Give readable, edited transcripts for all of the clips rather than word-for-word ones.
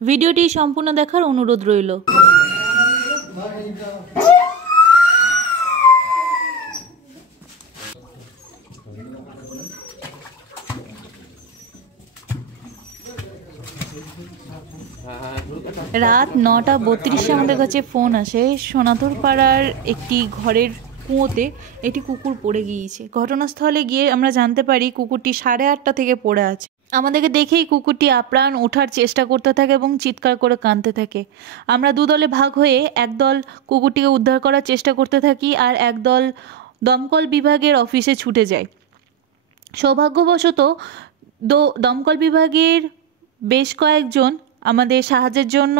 ভিডিওটি সম্পূর্ণ দেখার অনুরোধ রইল। রাত 9:32 আমাদের কাছে ফোন আসে। সোনাতর পাড়ার একটি ঘরের কুয়োতে একটি কুকুর পড়ে গিয়েছে। ঘটনাস্থলে গিয়ে আমরা জানতে পারি কুকুরটি 8:30 থেকে পড়ে আছে। আমাদেরকে দেখেই কুকুরটি আপ্রাণ ওঠার চেষ্টা করতে থাকে এবং চিৎকার করে কাঁদতে থাকে। আমরা দুদলে ভাগ হয়ে একদল কুকুরটিকে উদ্ধার করার চেষ্টা করতে থাকি আর একদল দমকল বিভাগের অফিসে ছুটে যায়। সৌভাগ্যবশত দমকল বিভাগের বেশ কয়েকজন আমাদের সাহায্যের জন্য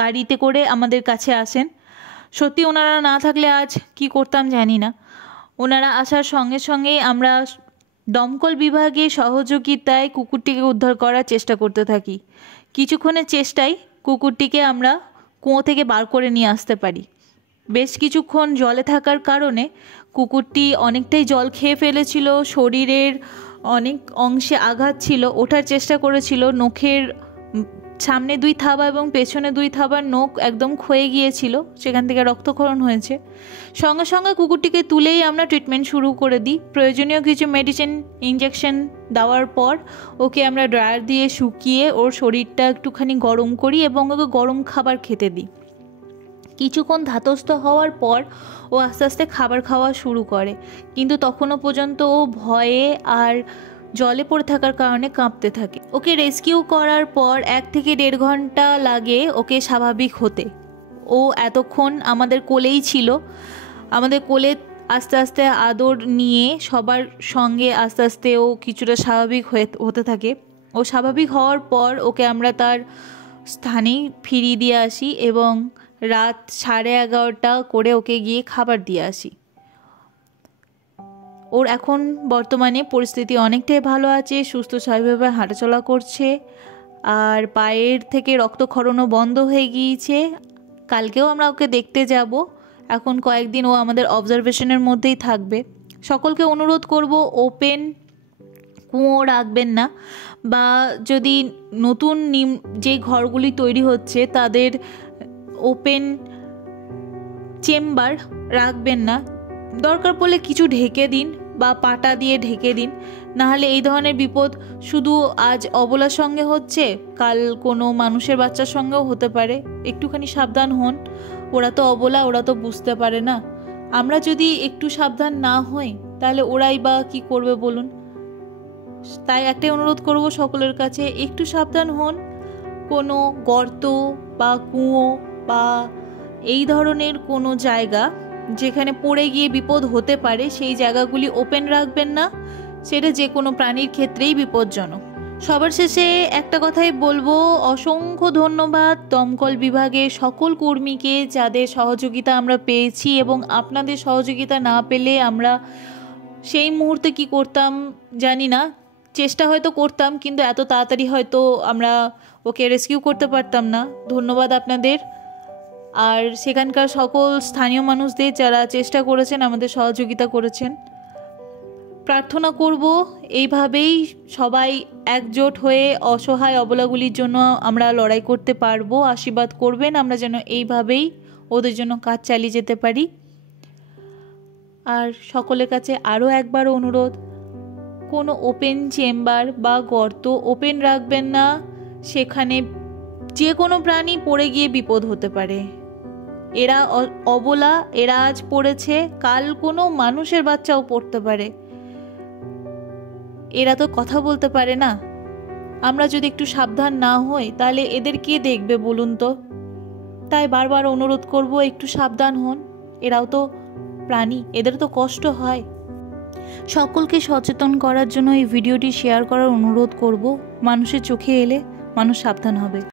গাড়িতে করে আমাদের কাছে আসেন। সত্যি ওনারা না থাকলে আজ কি করতাম জানি না। ওনারা আসার সঙ্গে সঙ্গে আমরা দমকল বিভাগের সহযোগিতায় কুকুরটিকে উদ্ধার করার চেষ্টা করতে থাকি। কিছুক্ষণের চেষ্টায় কুকুরটিকে আমরা কুয়ো থেকে বার করে নিয়ে আসতে পারি। বেশ কিছুক্ষণ জলে থাকার কারণে কুকুরটি অনেকটাই জল খেয়ে ফেলেছিল, শরীরের অনেক অংশে আঘাত ছিল, ওঠার চেষ্টা করেছিল। নখের সামনে 2 থাবা এবং পেছনে 2 থাবার নখ একদম ক্ষয়ে গিয়েছিল, সেখান থেকে রক্তক্ষরণ হয়েছে। সঙ্গে সঙ্গে কুকুরটিকে তুলেই আমরা ট্রিটমেন্ট শুরু করে দিই। প্রয়োজনীয় কিছু মেডিসিন ইঞ্জেকশন দেওয়ার পর ওকে আমরা ড্রায়ার দিয়ে শুকিয়ে ওর শরীরটা একটুখানি গরম করি এবং ওকে গরম খাবার খেতে দিই। কিছুক্ষণ ধাতস্থ হওয়ার পর ও আস্তে আস্তে খাবার খাওয়া শুরু করে, কিন্তু তখনও পর্যন্ত ও ভয়ে আর জলে পড়ে থাকার কারণে কাঁপতে থাকে। ওকে রেস্কিউ করার পর 1 থেকে 1.5 ঘন্টা লাগে ওকে স্বাভাবিক হতে। ও এতক্ষণ আমাদের কোলেই ছিল। আমাদের কোলে আস্তে আস্তে আদর নিয়ে সবার সঙ্গে আস্তে আস্তে ও কিছুটা স্বাভাবিক হতে থাকে। ও স্বাভাবিক হওয়ার পর ওকে আমরা তার স্থানেই ফিরিয়ে দিয়ে আসি এবং রাত 11:30 করে ওকে গিয়ে খাবার দিয়ে আসি। ওর এখন বর্তমানে পরিস্থিতি অনেকটাই ভালো আছে, সুস্থ স্বাভাবিকভাবে হাঁটাচলা করছে আর পায়ের থেকে রক্তক্ষরণও বন্ধ হয়ে গিয়েছে। কালকেও আমরা ওকে দেখতে যাব। এখন কয়েকদিন ও আমাদের অবজারভেশনের মধ্যেই থাকবে। সকলকে অনুরোধ করব ওপেন কুয়ো রাখবেন না, বা যদি নতুন যে ঘরগুলি তৈরি হচ্ছে তাদের ওপেন চেম্বার রাখবেন না। দরকার পড়লে কিছু ঢেকে দিন বা পাটা দিয়ে ঢেকে দিন, নাহলে এই ধরনের বিপদ শুধু আজ অবলার সঙ্গে হচ্ছে, কাল কোনো মানুষের বাচ্চার সঙ্গেও হতে পারে। একটুখানি সাবধান হন। ওরা তো অবলা, ওরা তো বুঝতে পারে না। আমরা যদি একটু সাবধান না হই তাহলে ওরাই বা কি করবে বলুন। তাই একটাই অনুরোধ করব সকলের কাছে, একটু সাবধান হন। কোনো গর্ত বা কুয়ো বা এই ধরনের কোনো জায়গা যেখানে পড়ে গিয়ে বিপদ হতে পারে সেই জায়গাগুলি ওপেন রাখবেন না। সেটা যে কোনো প্রাণীর ক্ষেত্রেই বিপজ্জনক। সবার শেষে একটা কথাই বলবো, অসংখ্য ধন্যবাদ দমকল বিভাগের সকল কর্মীকে যাদের সহযোগিতা আমরা পেয়েছি, এবং আপনাদের সহযোগিতা না পেলে আমরা সেই মুহূর্তে কি করতাম জানি না। চেষ্টা হয়তো করতাম, কিন্তু এত তাড়াতাড়ি হয়তো আমরা ওকে রেস্কিউ করতে পারতাম না। ধন্যবাদ আপনাদের আর সেখানকার সকল স্থানীয় মানুষদের যারা চেষ্টা করেছেন, আমাদের সহযোগিতা করেছেন। প্রার্থনা করব এইভাবেই সবাই একজোট হয়ে অসহায় অবলাগুলির জন্য আমরা লড়াই করতে পারবো। আশীর্বাদ করবেন আমরা যেন এইভাবেই ওদের জন্য কাজ চালিয়ে যেতে পারি। আর সকলের কাছে আরও একবার অনুরোধ, কোনো ওপেন চেম্বার বা গর্ত ওপেন রাখবেন না। সেখানে যে কোনো প্রাণী পড়ে গিয়ে বিপদ হতে পারে। এরা অবলা, এরা আজ পড়েছে, কাল কোনো মানুষের বাচ্চাও পড়তে পারে। এরা তো কথা বলতে পারে না। আমরা যদি একটু সাবধান না হই তাহলে এদের কে দেখবে বলুন তো। তাই বারবার অনুরোধ করব, একটু সাবধান হন। এরাও তো প্রাণী, এদের তো কষ্ট হয়। সকলকে সচেতন করার জন্য এই ভিডিওটি শেয়ার করার অনুরোধ করব। মানুষের চোখে এলে মানুষ সাবধান হবে।